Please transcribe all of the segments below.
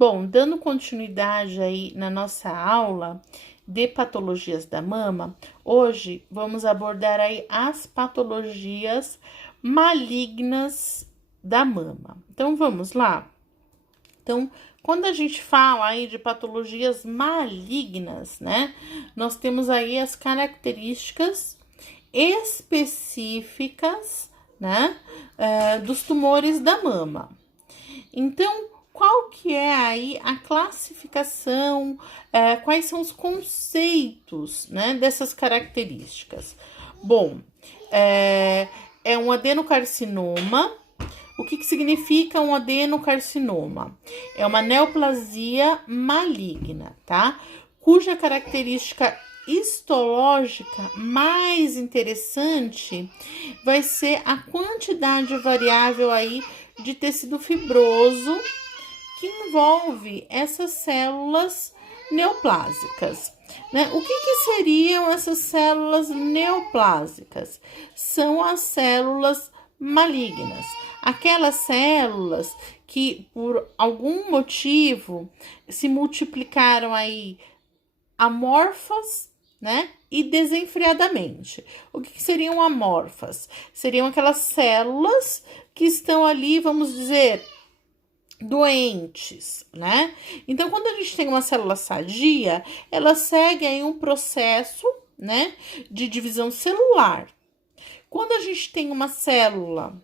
Bom, dando continuidade aí na nossa aula de patologias da mama, hoje vamos abordar aí as patologias malignas da mama. Então, vamos lá? Então, quando a gente fala aí de patologias malignas, né, nós temos aí as características específicas, né, dos tumores da mama. Então, qual que é aí a classificação, quais são os conceitos, né, dessas características? Bom, é um adenocarcinoma. O que significa um adenocarcinoma? É uma neoplasia maligna, tá? Cuja característica histológica mais interessante vai ser a quantidade variável aí de tecido fibroso que envolve essas células neoplásicas. Né? O que seriam essas células neoplásicas? São as células malignas, aquelas células que por algum motivo se multiplicaram aí amorfas, né? E desenfreadamente. O que seriam amorfas? Seriam aquelas células que estão ali, vamos dizer, doentes, né? Então, quando a gente tem uma célula sadia, ela segue aí um processo, né, de divisão celular. Quando a gente tem uma célula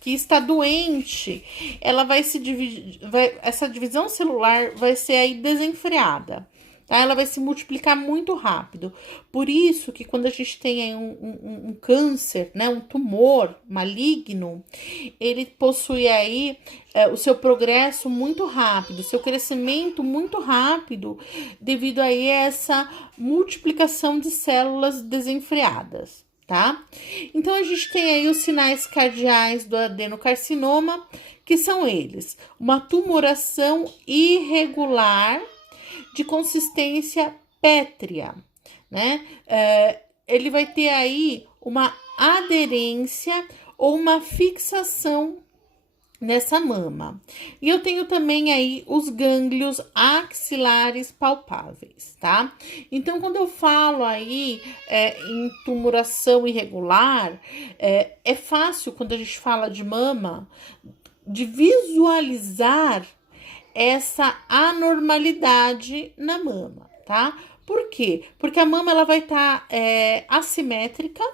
que está doente, ela vai se dividir, essa divisão celular vai ser aí desenfreada. Tá? Ela vai se multiplicar muito rápido. Por isso que quando a gente tem aí um câncer, né, um tumor maligno, ele possui aí o seu progresso muito rápido, seu crescimento muito rápido, devido aí a essa multiplicação de células desenfreadas. Tá? Então, a gente tem aí os sinais cardeais do adenocarcinoma, que são eles: uma tumoração irregular de consistência pétrea, né? Ele vai ter aí uma aderência ou uma fixação nessa mama. E eu tenho também aí os gânglios axilares palpáveis, tá? Então, quando eu falo aí em tumoração irregular, é fácil, quando a gente fala de mama, de visualizar essa anormalidade na mama, tá? Por quê? Porque a mama ela vai estar assimétrica,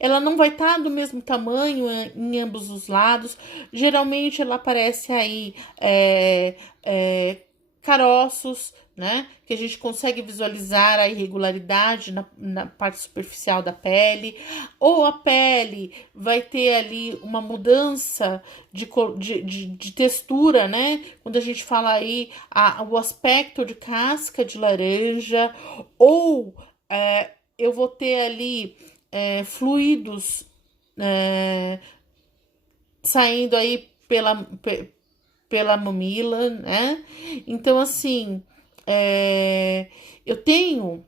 ela não vai estar do mesmo tamanho em ambos os lados. Geralmente ela aparece aí caroços, né? Que a gente consegue visualizar a irregularidade na parte superficial da pele. Ou a pele vai ter ali uma mudança de textura, né? Quando a gente fala aí o aspecto de casca de laranja. Ou eu vou ter ali fluidos saindo aí pela mamila, né? Então, assim, eu tenho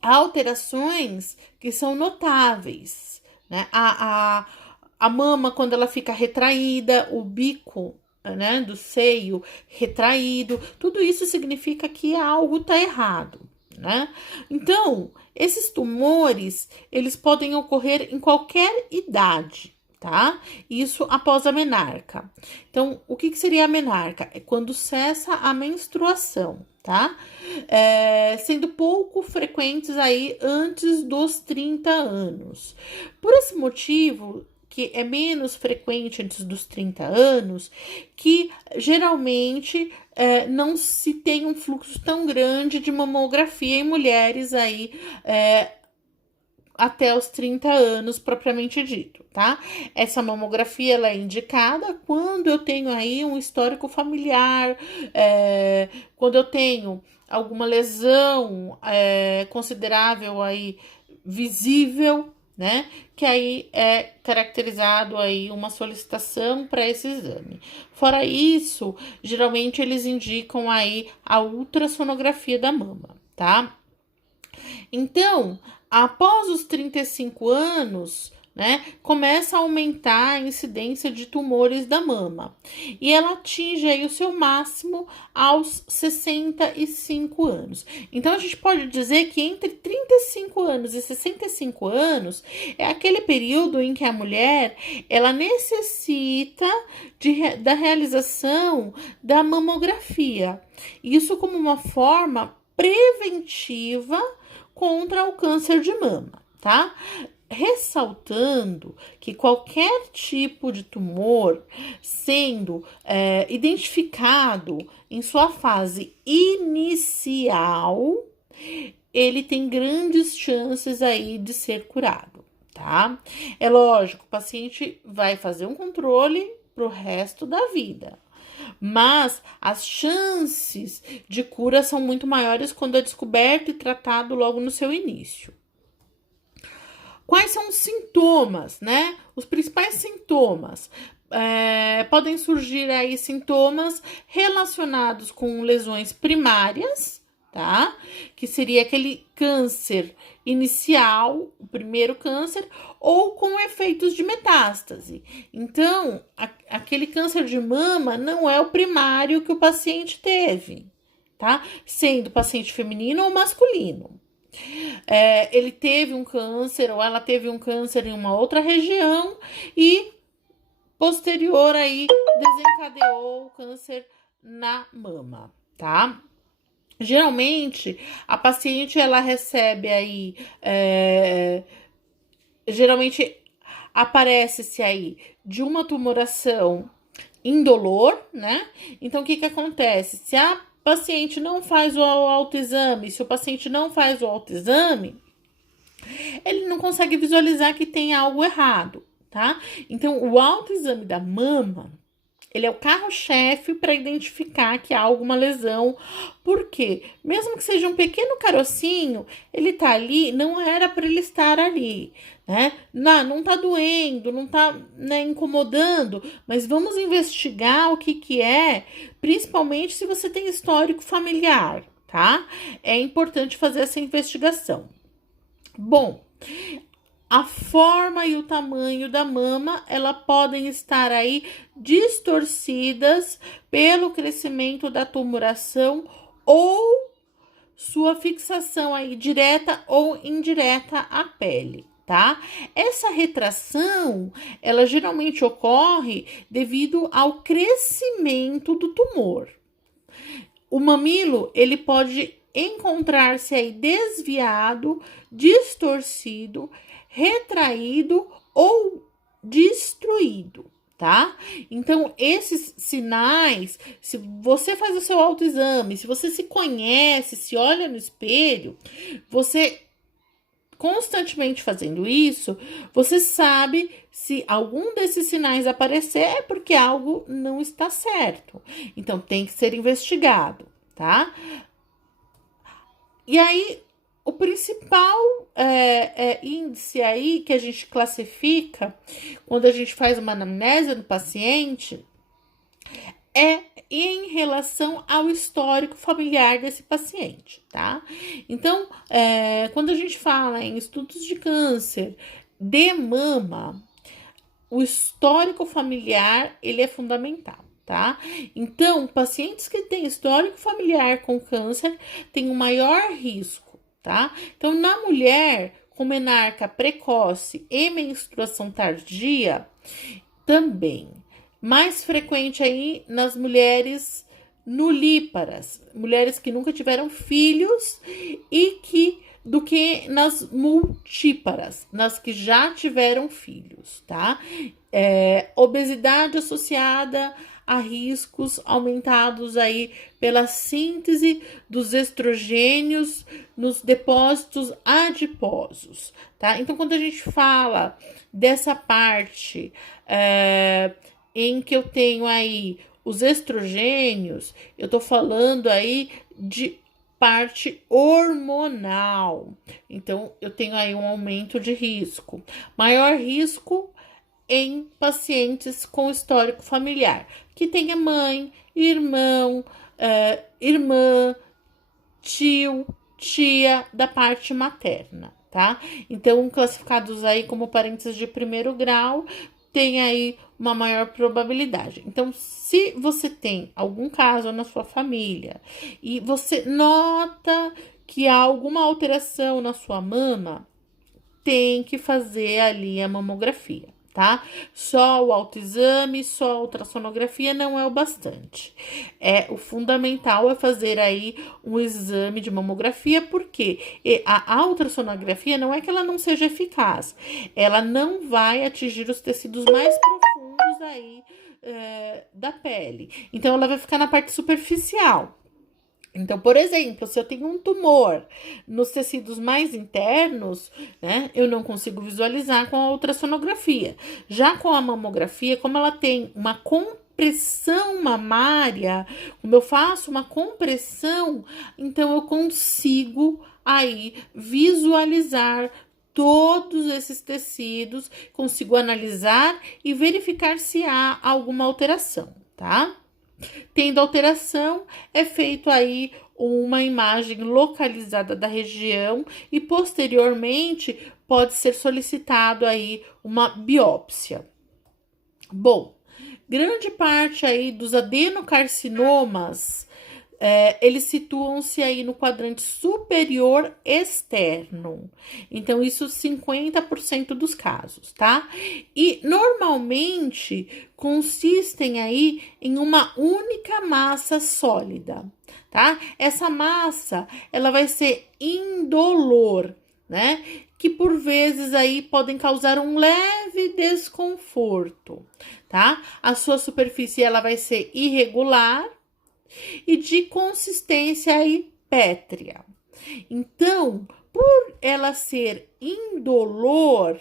alterações que são notáveis, né? A mama, quando ela fica retraída, o bico, né, do seio retraído, tudo isso significa que algo tá errado, né? Então, esses tumores, eles podem ocorrer em qualquer idade, tá? Isso após a menarca. Então, o que seria a menarca? É quando cessa a menstruação, tá? Sendo pouco frequentes aí antes dos 30 anos. Por esse motivo, que é menos frequente antes dos 30 anos, que geralmente não se tem um fluxo tão grande de mamografia em mulheres aí até os 30 anos, propriamente dito, tá? Essa mamografia, ela é indicada quando eu tenho aí um histórico familiar, quando eu tenho alguma lesão considerável aí, visível, né? Que aí é caracterizado aí uma solicitação para esse exame. Fora isso, geralmente eles indicam aí a ultrassonografia da mama, tá? Então, após os 35 anos, né, começa a aumentar a incidência de tumores da mama. E ela atinge aí o seu máximo aos 65 anos. Então, a gente pode dizer que entre 35 anos e 65 anos é aquele período em que a mulher, ela necessita da realização da mamografia. Isso como uma forma preventiva contra o câncer de mama, tá? Ressaltando que qualquer tipo de tumor sendo identificado em sua fase inicial, ele tem grandes chances aí de ser curado, tá? É lógico, o paciente vai fazer um controle pro resto da vida, mas as chances de cura são muito maiores quando é descoberto e tratado logo no seu início. Quais são os sintomas, né? Os principais sintomas. Podem surgir aí sintomas relacionados com lesões primárias, tá? Que seria aquele câncer inicial, o primeiro câncer, ou com efeitos de metástase. Então, aquele câncer de mama não é o primário que o paciente teve, tá? Sendo paciente feminino ou masculino. Ele teve um câncer ou ela teve um câncer em uma outra região e posterior aí desencadeou o câncer na mama, tá? Geralmente, a paciente, ela recebe aí, geralmente aparece-se aí de uma tumoração indolor, né? Então, o que acontece? Se a paciente não faz o autoexame, se o paciente não faz o autoexame, ele não consegue visualizar que tem algo errado, tá? Então, o autoexame da mama, ele é o carro-chefe para identificar que há alguma lesão. Por quê? Mesmo que seja um pequeno carocinho, ele tá ali, não era para ele estar ali, né? Não tá doendo, não tá, né, incomodando, mas vamos investigar o que é, principalmente se você tem histórico familiar, tá? É importante fazer essa investigação. Bom, a forma e o tamanho da mama, ela podem estar aí distorcidas pelo crescimento da tumoração ou sua fixação aí direta ou indireta à pele, tá? Essa retração, ela geralmente ocorre devido ao crescimento do tumor. O mamilo, ele pode encontrar-se aí desviado, distorcido, retraído ou destruído, tá? Então, esses sinais, se você faz o seu autoexame, se você se conhece, se olha no espelho, você constantemente fazendo isso, você sabe se algum desses sinais aparecer é porque algo não está certo. Então, tem que ser investigado, tá? E aí, o principal índice aí que a gente classifica quando a gente faz uma anamnese do paciente é em relação ao histórico familiar desse paciente, tá? Então, quando a gente fala em estudos de câncer de mama, o histórico familiar, ele é fundamental, tá? Então, pacientes que têm histórico familiar com câncer têm um maior risco, tá? Então, na mulher com menarca precoce e menstruação tardia, também. Mais frequente aí nas mulheres nulíparas, mulheres que nunca tiveram filhos do que nas multíparas, nas que já tiveram filhos, tá? Obesidade associada a riscos aumentados aí pela síntese dos estrogênios nos depósitos adiposos, tá? Então, quando a gente fala dessa parte em que eu tenho aí os estrogênios, eu tô falando aí de parte hormonal. Então, eu tenho aí um aumento de risco. Maior risco em pacientes com histórico familiar, que tenha mãe, irmão, irmã, tio, tia da parte materna, tá? Então, classificados aí como parentes de primeiro grau, tem aí uma maior probabilidade. Então, se você tem algum caso na sua família e você nota que há alguma alteração na sua mama, tem que fazer ali a mamografia, tá? Só o autoexame, só a ultrassonografia não é o bastante. O fundamental é fazer aí um exame de mamografia, porque a ultrassonografia não é que ela não seja eficaz, ela não vai atingir os tecidos mais profundos aí da pele. Então, ela vai ficar na parte superficial. Então, por exemplo, se eu tenho um tumor nos tecidos mais internos, né, eu não consigo visualizar com a ultrassonografia. Já com a mamografia, como ela tem uma compressão mamária, como eu faço uma compressão, então eu consigo aí visualizar todos esses tecidos, consigo analisar e verificar se há alguma alteração, tá? Tendo alteração, é feito aí uma imagem localizada da região e posteriormente pode ser solicitado aí uma biópsia. Bom, grande parte aí dos adenocarcinomas, eles situam-se aí no quadrante superior externo. Então, isso 50% dos casos, tá? E normalmente consistem aí em uma única massa sólida, tá? Essa massa, ela vai ser indolor, né? Que por vezes aí podem causar um leve desconforto, tá? A sua superfície, ela vai ser irregular e de consistência aí pétrea. Então, por ela ser indolor,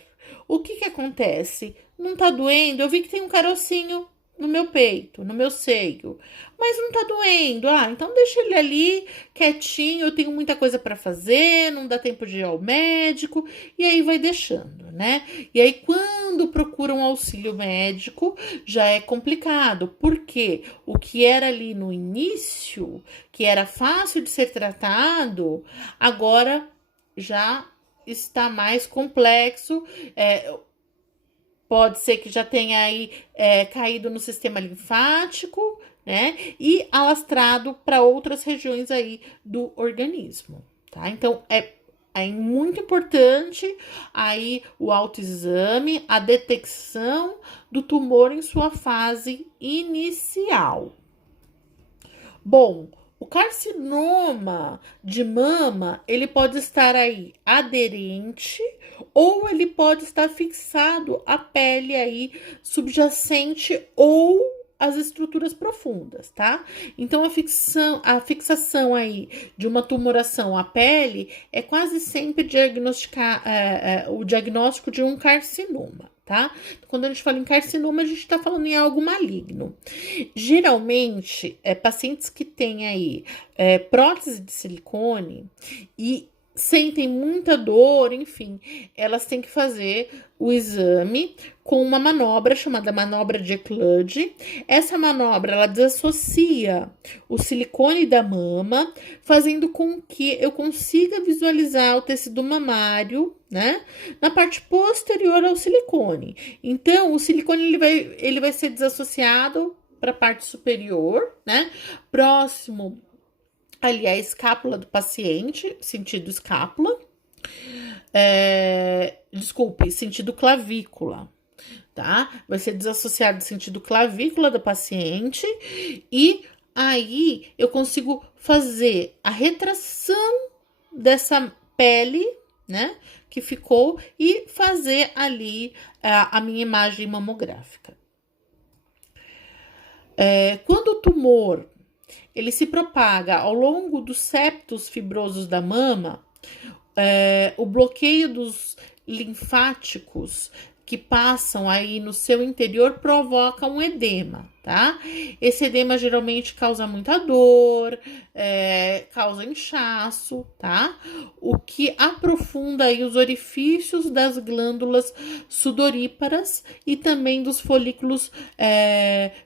o que acontece? Não tá doendo? Eu vi que tem um carocinho no meu peito, no meu seio, mas não tá doendo. Então deixa ele ali quietinho, eu tenho muita coisa para fazer, não dá tempo de ir ao médico, e aí vai deixando, né? E aí quando procuram auxílio médico, já é complicado, porque o que era ali no início, que era fácil de ser tratado, agora já está mais complexo. Pode ser que já tenha aí caído no sistema linfático, né? E alastrado para outras regiões aí do organismo, tá? Então, é muito importante aí o autoexame, a detecção do tumor em sua fase inicial. Bom, o carcinoma de mama, ele pode estar aí aderente ou ele pode estar fixado à pele aí subjacente ou as estruturas profundas, tá? Então, a fixação aí de uma tumoração à pele é quase sempre o diagnóstico de um carcinoma, tá? Quando a gente fala em carcinoma, a gente está falando em algo maligno. Geralmente, pacientes que têm aí prótese de silicone e sentem muita dor, enfim, elas têm que fazer o exame com uma manobra chamada manobra de Eclude. Essa manobra, ela desassocia o silicone da mama, fazendo com que eu consiga visualizar o tecido mamário, né, na parte posterior ao silicone. Então, o silicone ele vai ser desassociado para a parte superior, né, próximo ali a escápula do paciente, sentido escápula, sentido clavícula, tá? Vai ser desassociado do sentido clavícula do paciente e aí eu consigo fazer a retração dessa pele, né, que ficou e fazer ali a minha imagem mamográfica. Quando o tumor ele se propaga ao longo dos septos fibrosos da mama, o bloqueio dos linfáticos que passam aí no seu interior provoca um edema, tá? Esse edema geralmente causa muita dor, causa inchaço, tá? O que aprofunda aí os orifícios das glândulas sudoríparas e também dos folículos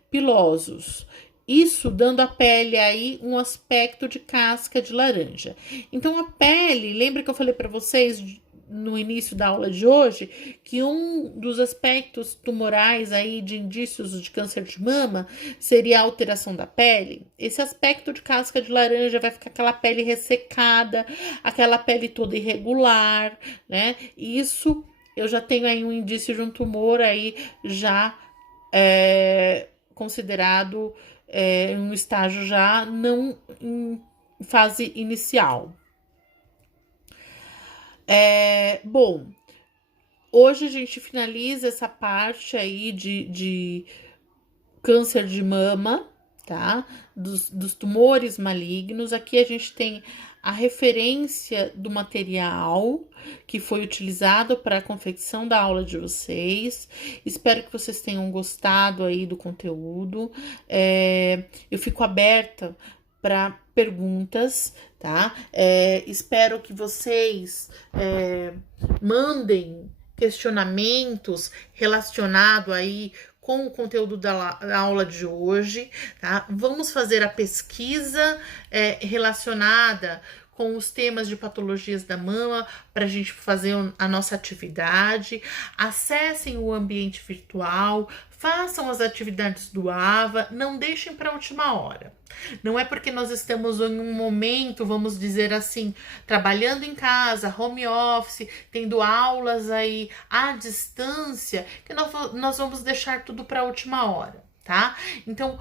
pilosos. Isso dando à pele aí um aspecto de casca de laranja. Então, a pele, lembra que eu falei para vocês no início da aula de hoje que um dos aspectos tumorais aí de indícios de câncer de mama seria a alteração da pele. Esse aspecto de casca de laranja vai ficar aquela pele ressecada, aquela pele toda irregular, né? Isso eu já tenho aí um indício de um tumor aí já considerado um estágio já não em fase inicial. Bom, hoje a gente finaliza essa parte aí de câncer de mama, tá? Dos tumores malignos. Aqui a gente tem a referência do material que foi utilizado para a confecção da aula de vocês. Espero que vocês tenham gostado aí do conteúdo. Eu fico aberta para perguntas, tá? Espero que vocês mandem questionamentos relacionados aí com o conteúdo da aula de hoje, tá? Vamos fazer a pesquisa relacionada com os temas de patologias da mama para a gente fazer a nossa atividade. Acessem o ambiente virtual, façam as atividades do AVA, não deixem para a última hora. Não é porque nós estamos em um momento, vamos dizer assim, trabalhando em casa, home office, tendo aulas aí à distância, que nós vamos deixar tudo para a última hora, tá? Então,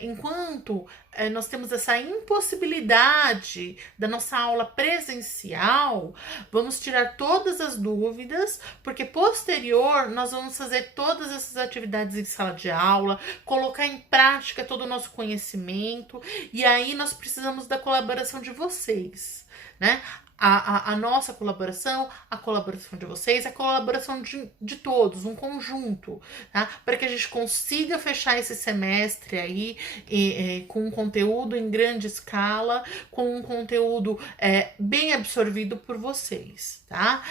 enquanto nós temos essa impossibilidade da nossa aula presencial, vamos tirar todas as dúvidas, porque posterior nós vamos fazer todas essas atividades em sala de aula, colocar em prática todo o nosso conhecimento, e aí nós precisamos da colaboração de vocês, né? A nossa colaboração, a colaboração de vocês, a colaboração de todos, um conjunto, tá? Para que a gente consiga fechar esse semestre aí com um conteúdo em grande escala, com um conteúdo bem absorvido por vocês, tá?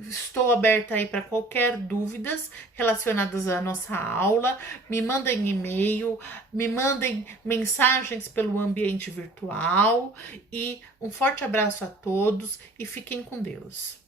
Estou aberta aí para qualquer dúvidas relacionadas à nossa aula. Me mandem e-mail, me mandem mensagens pelo ambiente virtual e um forte abraço a todos e fiquem com Deus.